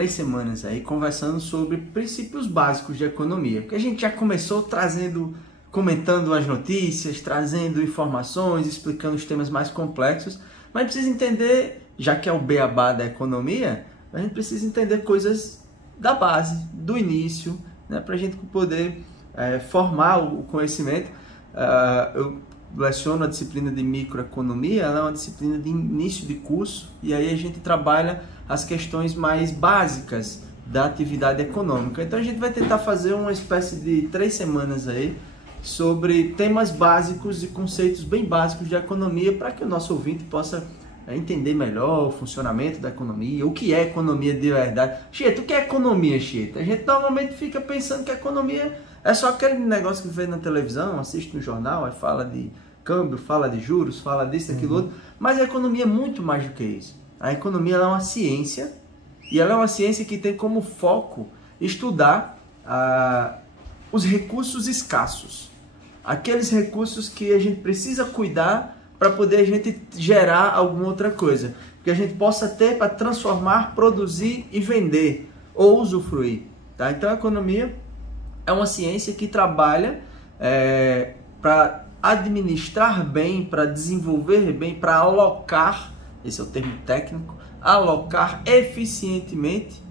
3 semanas aí conversando sobre princípios básicos de economia, porque a gente já começou comentando as notícias, trazendo informações, explicando os temas mais complexos, mas precisa entender, já que é o beabá da economia, a gente precisa entender coisas da base, do início, né, para a gente poder formar o conhecimento. Eu leciono a disciplina de microeconomia, ela é uma disciplina de início de curso, e aí a gente trabalha as questões mais básicas da atividade econômica. Então a gente vai tentar fazer uma espécie de 3 semanas aí sobre temas básicos e conceitos bem básicos de economia, para que o nosso ouvinte possa entender melhor o funcionamento da economia, o que é economia de verdade. Chieta, o que é economia, Chieta? A gente normalmente fica pensando que a economia é só aquele negócio que vê na televisão, assiste no jornal, aí fala de câmbio, fala de juros, fala disso, aquilo outro, mas a economia é muito mais do que isso. A economia ela é uma ciência, e ela é uma ciência que tem como foco estudar os recursos escassos, aqueles recursos que a gente precisa cuidar para poder a gente gerar alguma outra coisa, que a gente possa ter para transformar, produzir e vender ou usufruir. Tá? Então a economia é uma ciência que trabalha para administrar bem, para desenvolver bem, para alocar, esse é o termo técnico, alocar eficientemente,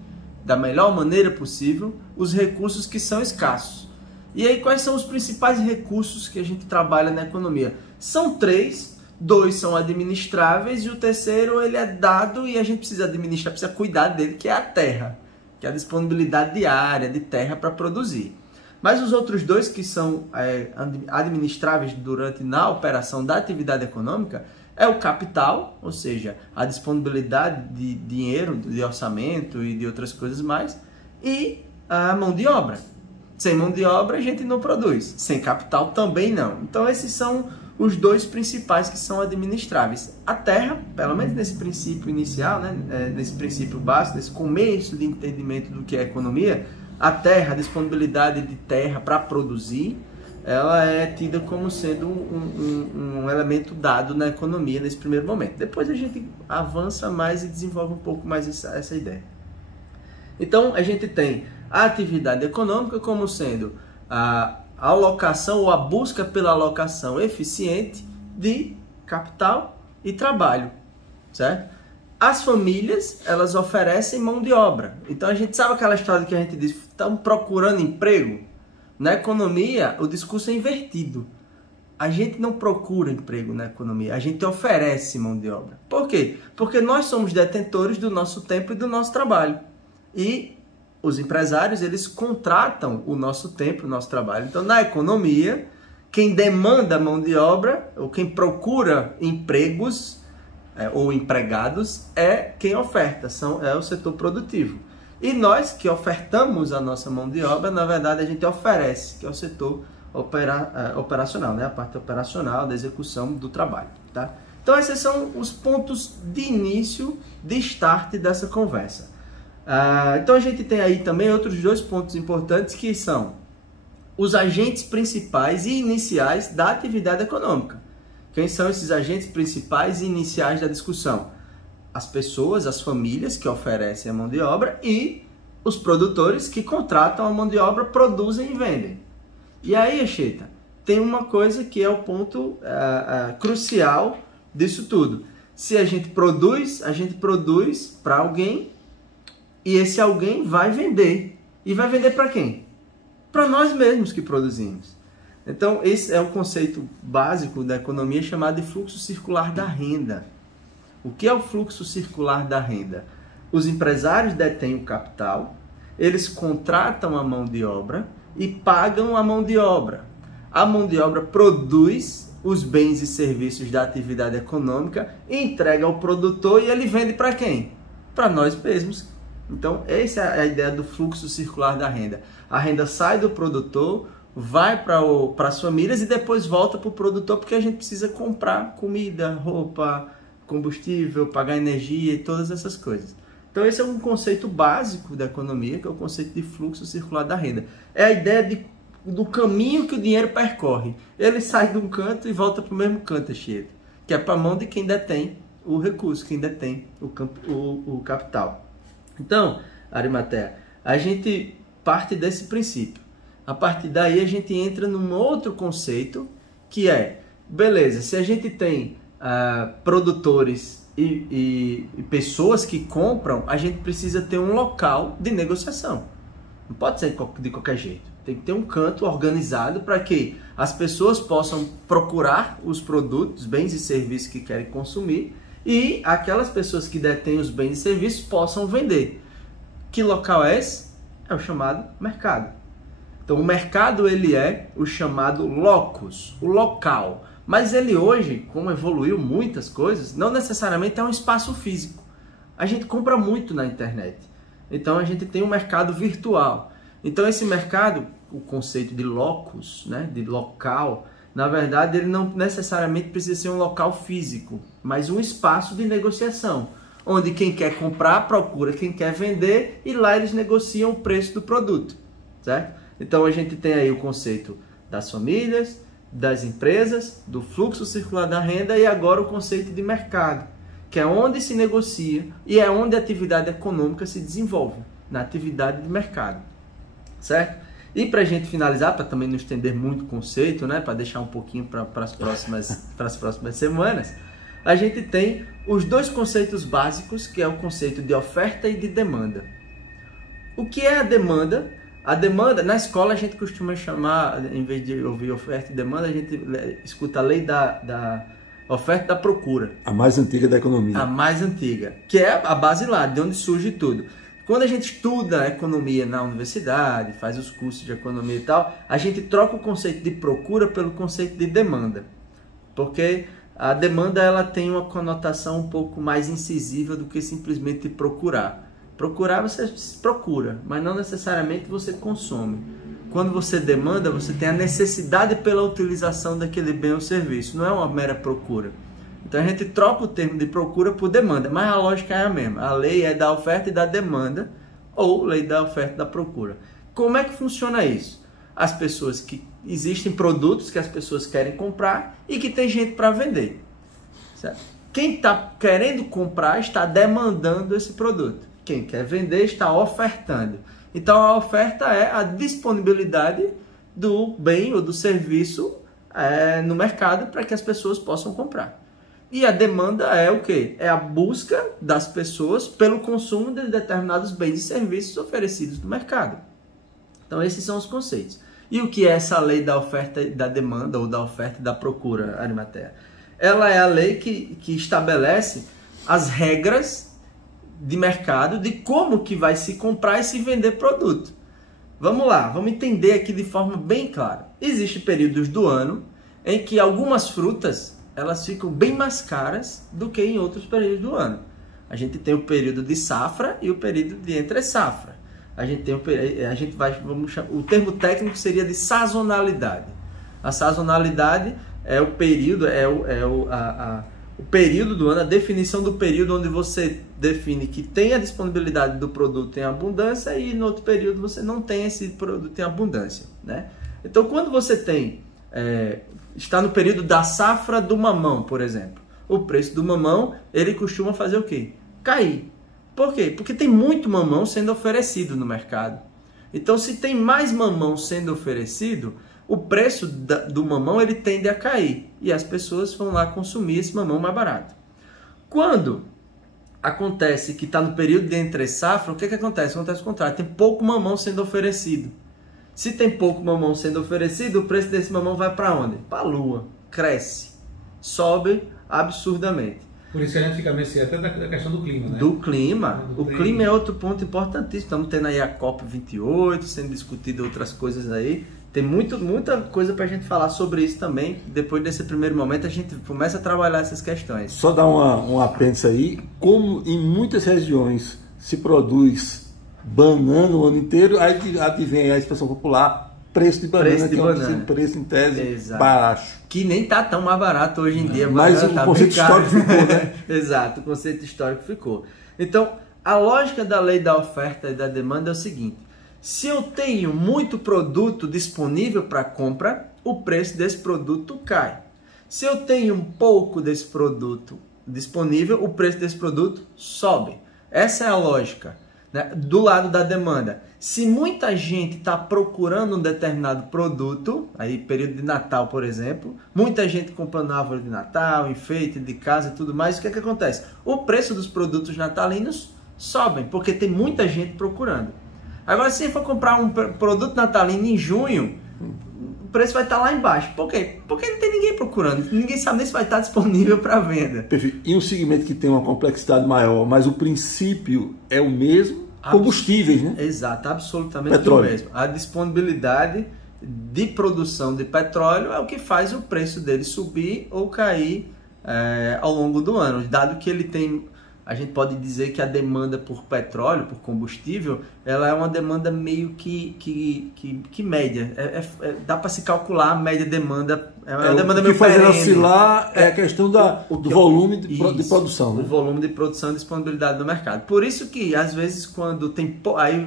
da melhor maneira possível, os recursos que são escassos. E aí quais são os principais recursos que a gente trabalha na economia? São 3, 2 são administráveis e o terceiro ele é dado e a gente precisa administrar, precisa cuidar dele, que é a terra, que é a disponibilidade diária de terra para produzir. Mas os outros 2 que são administráveis na operação da atividade econômica é o capital, ou seja, a disponibilidade de dinheiro, de orçamento e de outras coisas mais, e a mão de obra. Sem mão de obra a gente não produz, sem capital também não. Então esses são os 2 principais que são administráveis. A terra, pelo menos nesse princípio inicial, né, nesse princípio básico, nesse começo de entendimento do que é economia, a terra, a disponibilidade de terra para produzir, ela é tida como sendo um elemento dado na economia nesse primeiro momento. Depois a gente avança mais e desenvolve um pouco mais essa ideia. Então a gente tem a atividade econômica como sendo a alocação ou a busca pela alocação eficiente de capital e trabalho, certo? As famílias, elas oferecem mão de obra. Então a gente sabe aquela história que a gente diz, estão procurando emprego? Na economia, o discurso é invertido. A gente não procura emprego na economia, a gente oferece mão de obra. Por quê? Porque nós somos detentores do nosso tempo e do nosso trabalho. E os empresários, eles contratam o nosso tempo, o nosso trabalho. Então, na economia, quem demanda mão de obra, ou quem procura empregos ou empregados, é quem oferta, é o setor produtivo. E nós que ofertamos a nossa mão de obra, na verdade, a gente oferece, que é o setor operacional, né? A parte operacional da execução do trabalho. Tá? Então, esses são os pontos de início, de start dessa conversa. Então a gente tem aí também outros 2 pontos importantes, que são os agentes principais e iniciais da atividade econômica. Quem são esses agentes principais e iniciais da discussão? As pessoas, as famílias que oferecem a mão de obra e os produtores que contratam a mão de obra, produzem e vendem. E aí, Anchieta, tem uma coisa que é o ponto crucial disso tudo. Se a gente produz para alguém, e esse alguém vai vender. E vai vender para quem? Para nós mesmos que produzimos. Então, esse é um conceito básico da economia chamado de fluxo circular da renda. O que é o fluxo circular da renda? Os empresários detêm o capital, eles contratam a mão de obra e pagam a mão de obra. A mão de obra produz os bens e serviços da atividade econômica, entrega ao produtor e ele vende para quem? Para nós mesmos. Então, essa é a ideia do fluxo circular da renda. A renda sai do produtor, vai para as famílias e depois volta para o produtor, porque a gente precisa comprar comida, roupa, combustível, pagar energia e todas essas coisas. Então, esse é um conceito básico da economia, que é o conceito de fluxo circular da renda. É a ideia do caminho que o dinheiro percorre. Ele sai de um canto e volta para o mesmo canto, que é para a mão de quem detém o recurso, quem detém o capital. Então, Arimatea, a gente parte desse princípio. A partir daí a gente entra num outro conceito que é, beleza, se a gente tem produtores e pessoas que compram, a gente precisa ter um local de negociação. Não pode ser de qualquer jeito. Tem que ter um canto organizado para que as pessoas possam procurar os produtos, bens e serviços que querem consumir e aquelas pessoas que detêm os bens e serviços possam vender. Que local é esse? É o chamado mercado. Então o mercado ele é o chamado locus, o local. Mas ele hoje, como evoluiu muitas coisas, não necessariamente é um espaço físico. A gente compra muito na internet. Então a gente tem um mercado virtual. Então esse mercado, o conceito de locus, né, de local, na verdade ele não necessariamente precisa ser um local físico, mas um espaço de negociação, onde quem quer comprar procura quem quer vender e lá eles negociam o preço do produto, certo? Então a gente tem aí o conceito das famílias, das empresas, do fluxo circular da renda e agora o conceito de mercado, que é onde se negocia e é onde a atividade econômica se desenvolve, na atividade de mercado, certo? E para a gente finalizar, para também não estender muito o conceito, né, para deixar um pouquinho para as próximas semanas, a gente tem os dois conceitos básicos, que é o conceito de oferta e de demanda. O que é a demanda? A demanda, na escola a gente costuma chamar, em vez de ouvir oferta e demanda, a gente escuta a lei da oferta e da procura. A mais antiga da economia. A mais antiga, que é a base lá, de onde surge tudo. Quando a gente estuda economia na universidade, faz os cursos de economia e tal, a gente troca o conceito de procura pelo conceito de demanda. Porque a demanda ela tem uma conotação um pouco mais incisiva do que simplesmente procurar. Procurar você procura, mas não necessariamente você consome. Quando você demanda, você tem a necessidade pela utilização daquele bem ou serviço, não é uma mera procura. Então a gente troca o termo de procura por demanda, mas a lógica é a mesma. A lei é da oferta e da demanda, ou lei da oferta e da procura. Como é que funciona isso? As pessoas que existem produtos que as pessoas querem comprar e que tem gente para vender. Certo? Quem está querendo comprar está demandando esse produto. Quem quer vender está ofertando. Então a oferta é a disponibilidade do bem ou do serviço no mercado para que as pessoas possam comprar. E a demanda é o quê? É a busca das pessoas pelo consumo de determinados bens e serviços oferecidos no mercado. Então esses são os conceitos. E o que é essa lei da oferta e da demanda ou da oferta e da procura, Arimatea? Ela é a lei que estabelece as regras de mercado de como que vai se comprar e se vender produto. Vamos lá, vamos entender aqui de forma bem clara. Existem períodos do ano em que algumas frutas elas ficam bem mais caras do que em outros períodos do ano. A gente tem o período de safra e o período de entre safra. O termo técnico seria de sazonalidade. A sazonalidade é o período, o período do ano, a definição do período onde você define que tem a disponibilidade do produto em abundância e no outro período você não tem esse produto em abundância, né? Então, quando você está no período da safra do mamão, por exemplo, o preço do mamão, ele costuma fazer o quê? Cair. Por quê? Porque tem muito mamão sendo oferecido no mercado. Então, se tem mais mamão sendo oferecido, o preço do mamão ele tende a cair e as pessoas vão lá consumir esse mamão mais barato. Quando acontece que está no período de entre safra, o que acontece? Acontece o contrário, tem pouco mamão sendo oferecido. Se tem pouco mamão sendo oferecido, o preço desse mamão vai para onde? Para a lua, cresce, sobe absurdamente. Por isso que a gente fica mexendo até da questão do clima, né? Do clima. O clima é outro ponto importantíssimo. Estamos tendo aí a COP28, sendo discutido outras coisas aí. Tem muita coisa para a gente falar sobre isso também. Depois desse primeiro momento, a gente começa a trabalhar essas questões. Só dar um apêndice aí. Como em muitas regiões se produz banana o ano inteiro, aí advém a expressão popular, preço de banana, que é um preço em tese baixo. Que nem tá tão mais barato hoje em dia. Mas o conceito histórico ficou, né? Exato, o conceito histórico ficou. Então, a lógica da lei da oferta e da demanda é o seguinte: se eu tenho muito produto disponível para compra, o preço desse produto cai. Se eu tenho um pouco desse produto disponível, o preço desse produto sobe. Essa é a lógica. né? Do lado da demanda, se muita gente está procurando um determinado produto, aí período de Natal, por exemplo, muita gente comprando árvore de Natal, enfeite de casa e tudo mais, o que é que acontece? O preço dos produtos natalinos sobem, porque tem muita gente procurando. Agora, se for comprar um produto natalino em junho, o preço vai estar lá embaixo. Por quê? Porque não tem ninguém procurando. Ninguém sabe nem se vai estar disponível para venda. Perfeito. E um segmento que tem uma complexidade maior, mas o princípio é o mesmo, combustíveis, né? Exato, absolutamente petróleo. o mesmo. A disponibilidade de produção de petróleo é o que faz o preço dele subir ou cair ao longo do ano. Dado que ele tem... A gente pode dizer que a demanda por petróleo, por combustível, ela é uma demanda meio que média. Dá para se calcular a média demanda. É uma demanda meio perene. O que faz ela oscilar é a questão do volume de produção. O né? volume de produção e disponibilidade do mercado. Por isso que, às vezes, quando tem...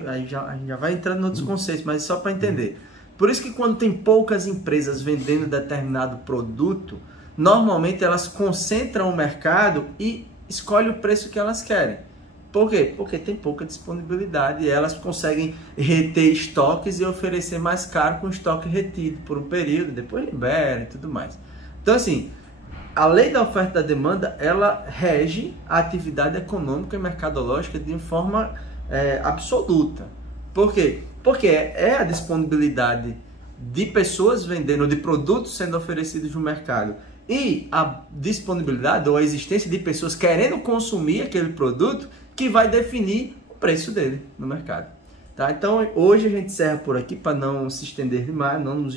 a gente já vai entrando em outros conceitos, mas só para entender. Por isso que quando tem poucas empresas vendendo determinado produto, normalmente elas concentram o mercado e escolhe o preço que elas querem. Por quê? Porque tem pouca disponibilidade e elas conseguem reter estoques e oferecer mais caro com o estoque retido por um período, depois libera e tudo mais. Então, assim, a lei da oferta e da demanda, ela rege a atividade econômica e mercadológica de forma absoluta. Por quê? Porque é a disponibilidade de pessoas vendendo, de produtos sendo oferecidos no mercado, e a disponibilidade ou a existência de pessoas querendo consumir aquele produto que vai definir o preço dele no mercado. Tá? Então, hoje a gente encerra por aqui para não se estender demais, não nos